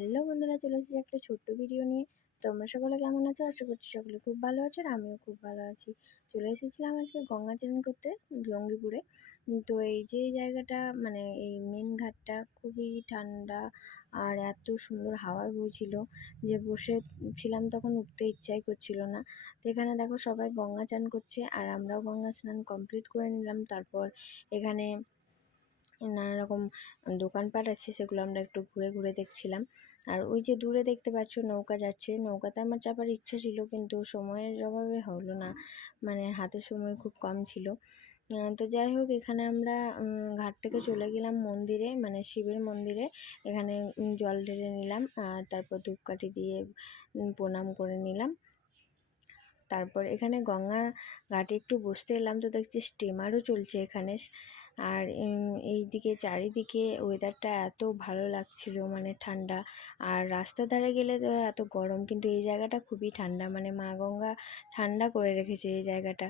Hello বন্ধুরা, চলে এসেছি একটা ছোট্ট ভিডিও নিয়ে। তোমরা সকলে কেমন আছো? আশা করছি সকলে খুব ভালো আছো, আর আমিও খুব ভালো আছি। চলে এসেছিলাম আজকে গঙ্গা চান করতে জঙ্গিপুরে। তো এই যে জায়গাটা, মানে এই মেন ঘাটটা খুবই ঠান্ডা আর এত সুন্দর হাওয়া বইছিল যে বসেছিলাম তখন উঠতে ইচ্ছাই করছিল না। তো এখানে দেখো সবাই গঙ্গা চান করছে আর আমরাও গঙ্গা স্নান কমপ্লিট করে নিলাম। তারপর এখানে নানা রকম দোকানপাট আছে, সেগুলো আমরা একটু ঘুরে ঘুরে দেখছিলাম। আর ওই যে দূরে দেখতে পাচ্ছ নৌকা যাচ্ছে, নৌকাতে আমার চাপার ইচ্ছা ছিল কিন্তু সময়ের অভাবে হলো না, মানে হাতে সময় খুব কম ছিল। তো যাই হোক, এখানে আমরা ঘাট থেকে চলে গেলাম মন্দিরে, মানে শিবের মন্দিরে। এখানে জল ঢেলে নিলাম আর তারপর ধূপকাঠি দিয়ে প্রণাম করে নিলাম। তারপর এখানে গঙ্গা ঘাটে একটু বসতে এলাম, তো দেখছি স্টিমারও চলছে এখানে। আর এইদিকে চারিদিকে ওয়েদারটা এত ভালো লাগছিল, মানে ঠান্ডা। আর রাস্তার ধারে গেলে তো এত গরম, কিন্তু এই জায়গাটা খুবই ঠান্ডা, মানে মা গঙ্গা ঠান্ডা করে রেখেছে এই জায়গাটা।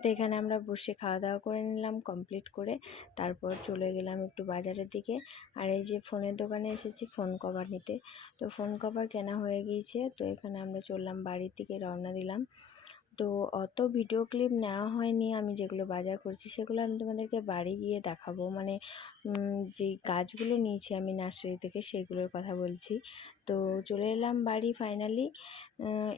তো এখানে আমরা বসে খাওয়া দাওয়া করে নিলাম কমপ্লিট করে। তারপর চলে গেলাম একটু বাজারের দিকে। আর এই যে ফোনের দোকানে এসেছি ফোন কভার নিতে। তো ফোন কভার কেনা হয়ে গিয়েছে, তো এখানে আমরা চললাম বাড়ির দিকে, রওনা দিলাম। তো অত ভিডিও ক্লিপ নেওয়া হয়নি, আমি যেগুলো বাজার করছি সেগুলো আমি তোমাদেরকে বাড়ি গিয়ে দেখাবো। মানে যে গাছগুলো নিয়েছি আমি নার্সারি থেকে সেগুলোর কথা বলছি। তো চলে এলাম বাড়ি ফাইনালি।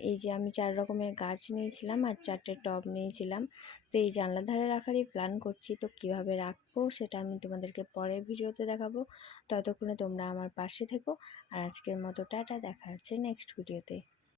এই যে আমি 4 রকমের গাছ নিয়েছিলাম আর 4টে টব নিয়েছিলাম। তো এই জানলার ধারে রাখারই প্ল্যান করছি, তো কীভাবে রাখবো সেটা আমি তোমাদেরকে পরের ভিডিওতে দেখাবো। ততক্ষণে তোমরা আমার পাশে থেকো। আর আজকের মতো টাটা, দেখা হচ্ছে নেক্সট ভিডিওতে।